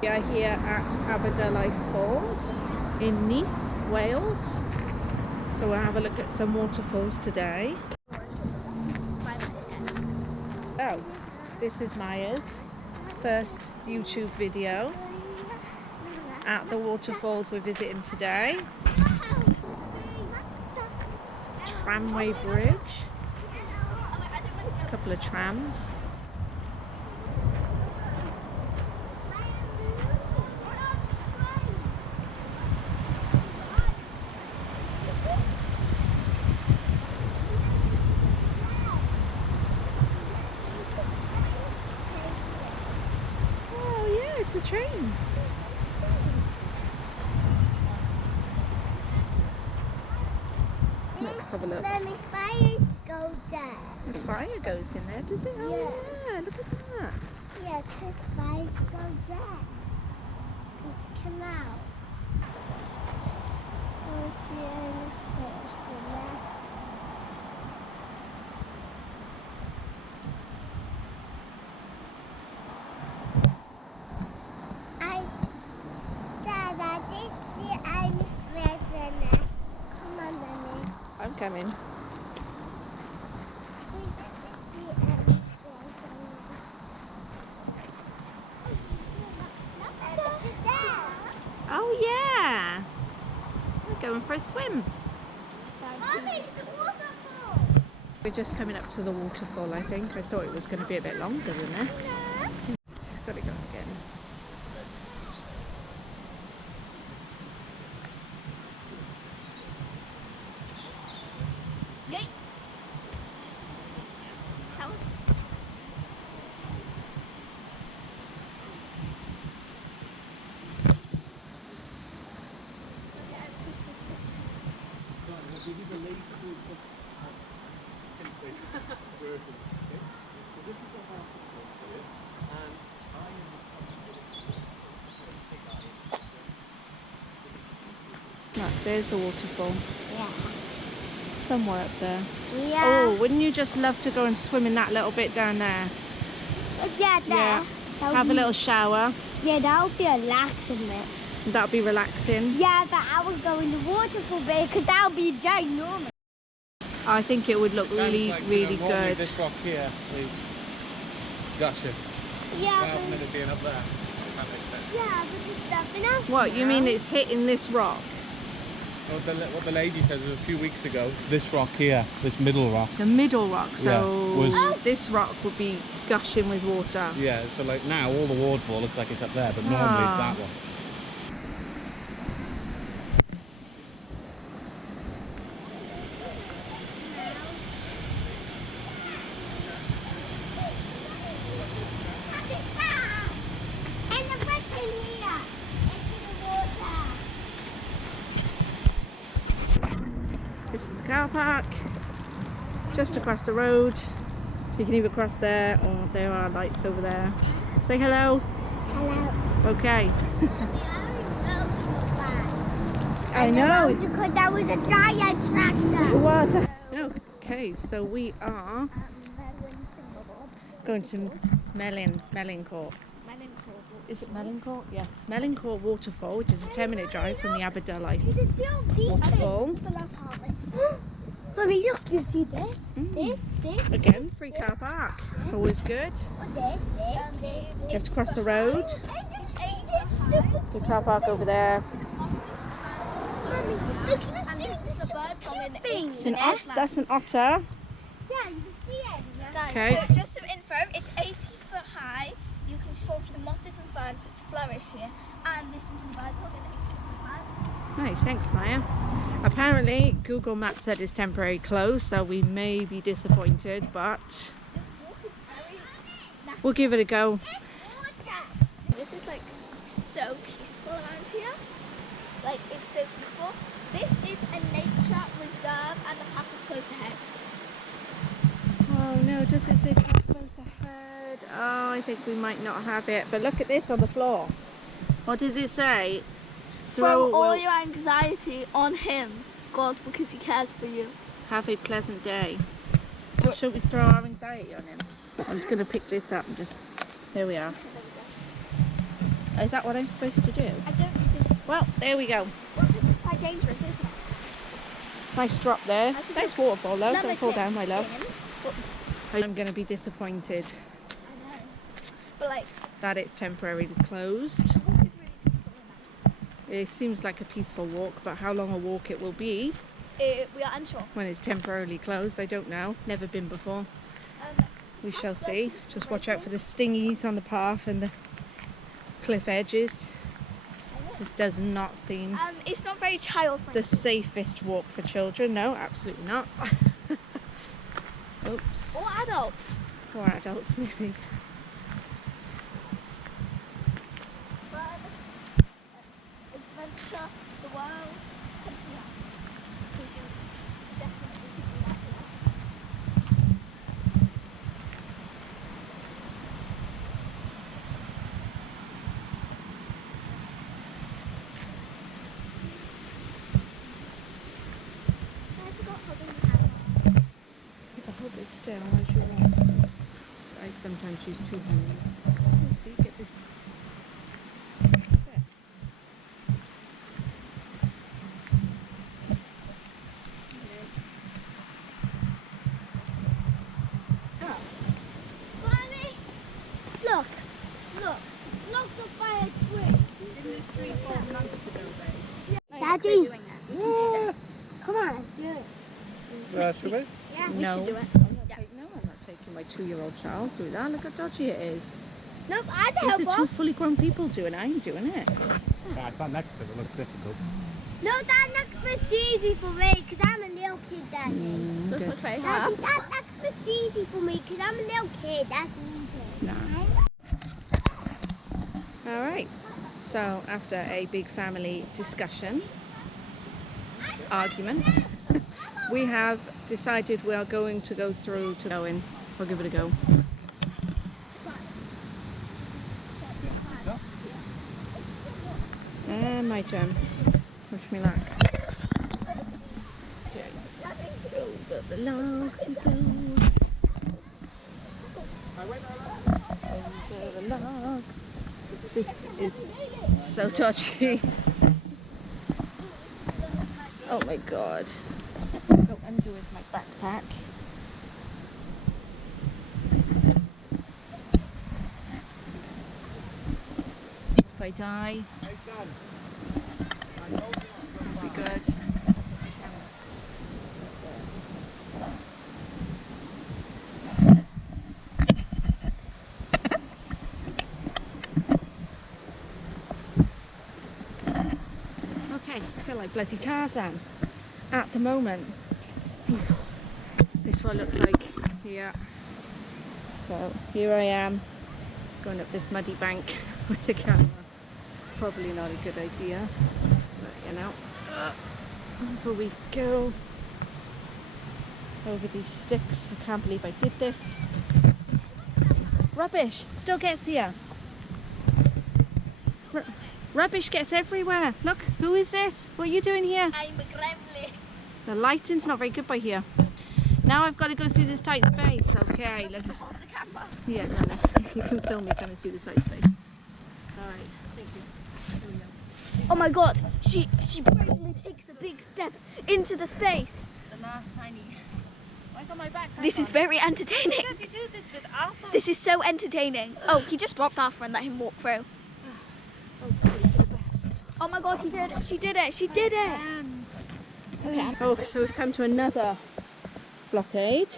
We are here at Aberdulais Falls in Neath, Wales. So we'll have a look at some waterfalls today. Oh, this is Maya's first YouTube video at the waterfalls we're visiting today. Tramway bridge. There's a couple of trams. It's a train. Let's have a look. Then the fires go there. The fire goes in there, does it? Oh yeah, look at that. Yeah, because fires go there. It's canal. Oh, I'm coming. Oh yeah! We're going for a swim. We're just coming up to the waterfall, I think. I thought it was going to be a bit longer than this. Got to go again. Look, there's a waterfall. Yeah. Somewhere up there. Yeah. Oh, wouldn't you just love to go and swim in that little bit down there? Yeah, there. Yeah. Have a little shower. Yeah, that would be relaxing bit. That would be relaxing. Yeah, but I would go in the waterfall bit because that would be ginormous. I think it would look really, really good. This rock here is gushing. Yeah, Without it being up there. That makes sense. Yeah, but there's nothing else. What, you now. mean it's hitting this rock? Well, what the lady said was a few weeks ago, this rock here, this middle rock. The middle rock, so Yeah, this rock would be gushing with water. Yeah, so like now all the waterfall looks like it's up there, but normally it's that one. This is the car park, just across the road. So you can either cross there or there are lights over there. Say hello. Hello. Okay. I know. Because that was a giant tractor. It was. Okay, so we are going to Melin Court. Is it Melin Court? Yes. Melin Court Waterfall, which is a 10-minute drive from the Aberdulais Waterfall. Mommy, look, you see this? This. Again, free car park. It's always good. You have to cross the road. The car park over there. Mommy, look, It's an otter. That's an otter. Yeah, you can see it. Guys, Okay. so just some info, it's 80 foot high. You can stroll through the mosses and ferns which flourish here and listen to the bird song in the Nice, thanks Maya. Apparently Google Maps said it's temporarily closed, so we may be disappointed, but we'll give it a go. This is like so peaceful around here. Like it's so peaceful. This is a nature reserve and the path is close ahead. Oh no, does it say path closed ahead? Oh, I think we might not have it, but look at this on the floor. What does it say? Throw all your anxiety on him, God, because he cares for you. Have a pleasant day. Should we throw our anxiety on him? I'm just going to pick this up and just... There we are. Is that what I'm supposed to do? I don't think. Well, there we go. Well, this is quite dangerous, isn't it? Nice drop there. Nice waterfall though. Don't fall down, my love. I'm going to be disappointed I know. But like, that it's temporarily closed. the walk is really peaceful and nice. It seems like a peaceful walk, but how long a walk it will be We are unsure. when it's temporarily closed, I don't know. Never been before. We shall see. Just watch out for the stingies on the path and the cliff edges. This does not seem It's not very child friendly. the safest walk for children. No, absolutely not. Oops. Or adults. Or adults, maybe. Fun, adventure, the world, something else. Because you definitely could do that here. I forgot how to Hold it still as you walk. So I sometimes use two hands. See, get this. That's it. Mommy, look, look, it's locked up by a tree. Didn't this tree fall months ago, babe? Daddy, Yes. come on, do it. Should we? Yeah, No. we should do it. No, I'm not taking my 2-year-old child through that. Look how dodgy it is. Nope, I'd These help are two her. fully grown people doing it. I ain't doing it. Yeah, it's not next to it. It looks difficult. No, that next bit's easy for me because I'm a little kid, Daddy. Doesn't Good. look very Daddy, hard. that next bit's easy for me because I'm a little kid. That's easy. No. All right. So after a big family discussion, argument, we have decided we are going to go through to going. We'll give it a go. And my turn. Wish me luck. Okay. Over the logs we go. Over the logs. This is so touchy. Oh my god. Go undo with my backpack. If I die, it'll be good. Okay, I feel like bloody Tarzan at the moment. This is what it looks like here. So here I am going up this muddy bank with the camera. Probably not a good idea, but you know, over we go. Over these sticks. I can't believe I did this. Rubbish still gets here. Rubbish gets everywhere. Look, who is this? What are you doing here? I'm a gremlin. The lighting's not very good by here. Now I've got to go through this tight space. Okay, let's. Hold the camera. Yeah, no, no. You can film me coming through the tight space. Alright, thank you. Here we go. Oh my god, she bravely takes a big step into the space. The last tiny. I got my backpack. This is very entertaining. How did you do this with Arthur? This is so entertaining. Oh, he just dropped Arthur and let him walk through. Oh my god, he did it. She did it. She did it. Okay. Oh, so we've come to another blockade.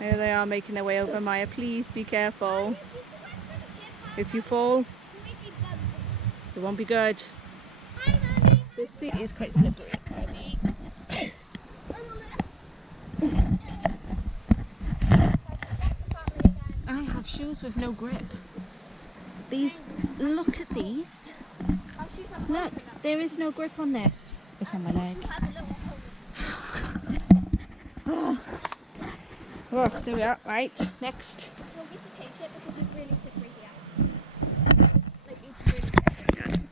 Here they are making their way over. Maya, please be careful. If you fall, it won't be good. This seat is quite slippery. I have shoes with no grip. These, look at these. Look, there is no grip on this. It's on my leg. Oh, there we are. Right, next. Do you want me to take it because it's really slippery here? Like it's really slippery.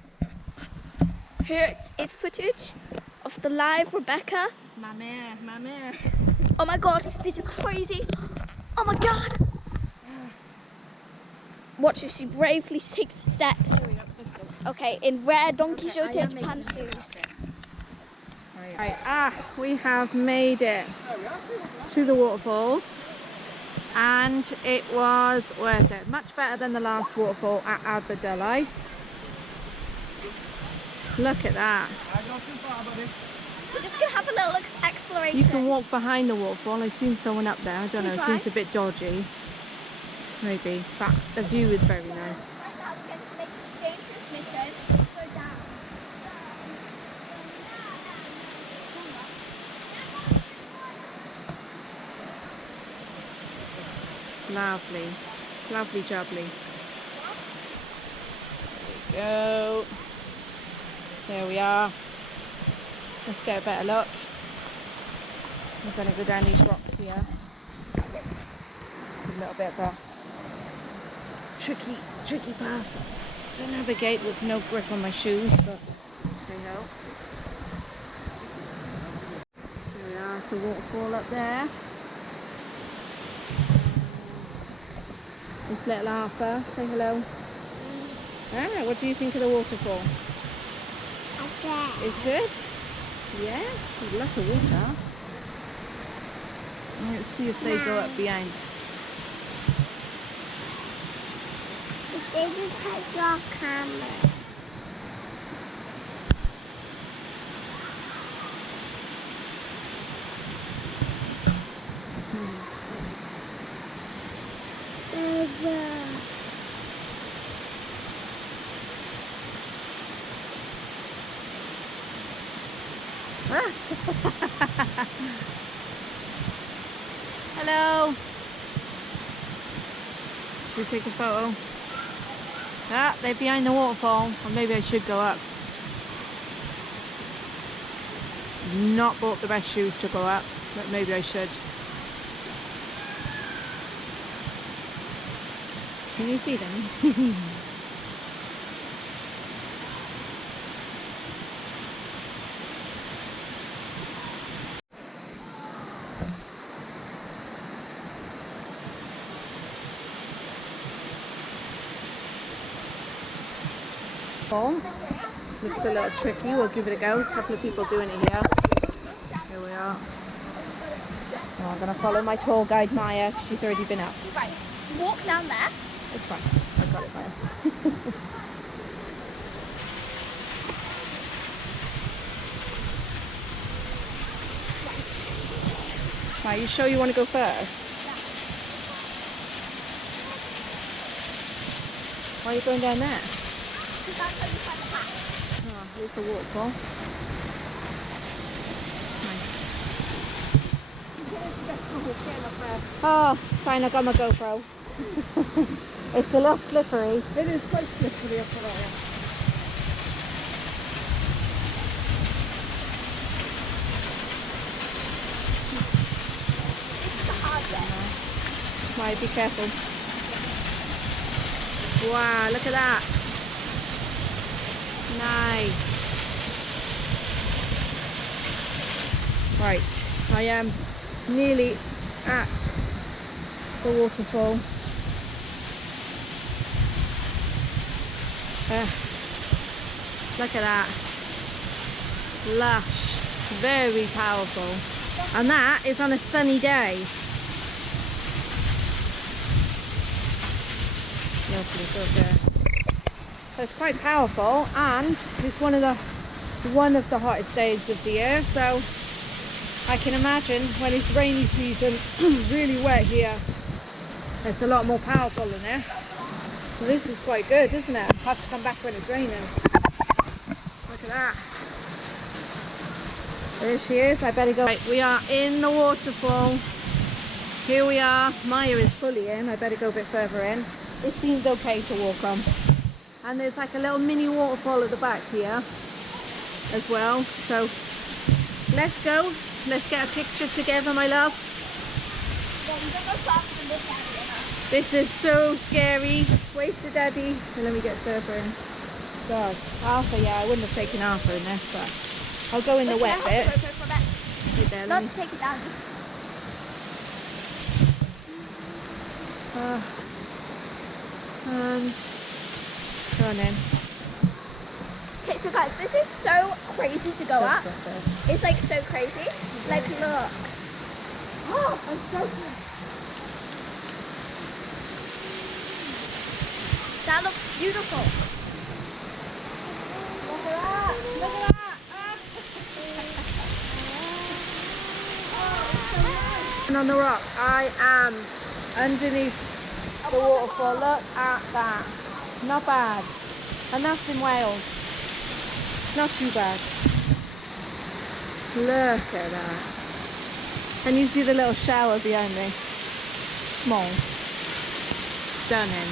Here is footage of the live Rebecca. Ma mère, ma mère. Oh my god, this is crazy. Oh my god. Watch as she bravely takes steps. Okay, in rare Don Quixote Japan shoes. Right, we have made it to the waterfalls, and it was worth it. Much better than the last waterfall at Aberdulais. Look at that. We're just gonna have a little exploration. You can walk behind the waterfall. I've seen someone up there. I don't know, it seems a bit dodgy. Maybe, but the view is very nice. Right now we're going to make this dangerous mission. Go down. Lovely, lovely jubbly. There we go. There we are. Let's get a better look. We're going to go down these rocks here. A little bit of a tricky path to navigate with no grip on my shoes, but there you go. There we are, it's a waterfall up there. This little Arthur, say hello. What do you think of the waterfall? It's good? Yeah, there's lots of water. Let's see if they go up behind. They just take your camera. Hello. Should we take a photo? They're behind the waterfall, or maybe I should go up. Not bought the best shoes to go up, but maybe I should. Can you see them? Looks a little tricky, we'll give it a go. A couple of people doing it here. Here we are. Oh, I'm going to follow my tour guide Maya, she's already been up. Right, walk down there. It's fine, I got it, Maya. Right, you sure you want to go first? Why are you going down there? Because that's how you find the path. Oh, here's the waterfall. Nice. Oh, it's fine, I got my GoPro. It's a little slippery. It is quite slippery up there. It's the hard bit. Right, be careful. Wow, look at that. Nice. Right, I am nearly at the waterfall. Look at that. Lush, very powerful. And that is on a sunny day. Lovely, so good. So it's quite powerful, and it's one of the hottest days of the year, so I can imagine when it's rainy season, really wet here, it's a lot more powerful than this. So this is quite good, isn't it? I'll have to come back when it's raining. Look at that. There she is. I better go. Right, we are in the waterfall. Here we are. Maya is fully in. I better go a bit further in. It seems okay to walk on. And there's like a little mini waterfall at the back here as well. So let's go. Let's get a picture together, my love. This is so scary. Wave to Daddy. And let me get further in. God, Arthur, yeah, I wouldn't have taken Arthur in this, but I'll go in the wet bit. Wait there, Not to take it down. And stunning. Okay, so guys, this is so crazy to go up. It's like so crazy. Like, look. Oh, I'm so That looks beautiful. Look at that! Look at that! And on the rock, I am underneath the waterfall. Look at that. Not bad. And that's in Wales. Not too bad. Look at that. And you see the little shower behind me. Small. Stunning.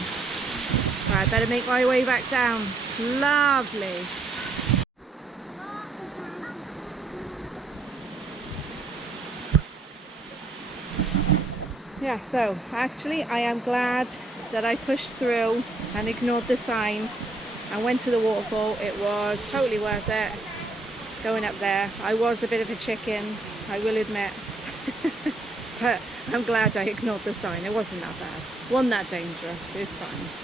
Right, better make my way back down. Lovely. Yeah, so actually I am glad that I pushed through and ignored the sign and went to the waterfall. It was totally worth it going up there. I was a bit of a chicken, I will admit. But I'm glad I ignored the sign. It wasn't that bad. Wasn't that dangerous. It's fine.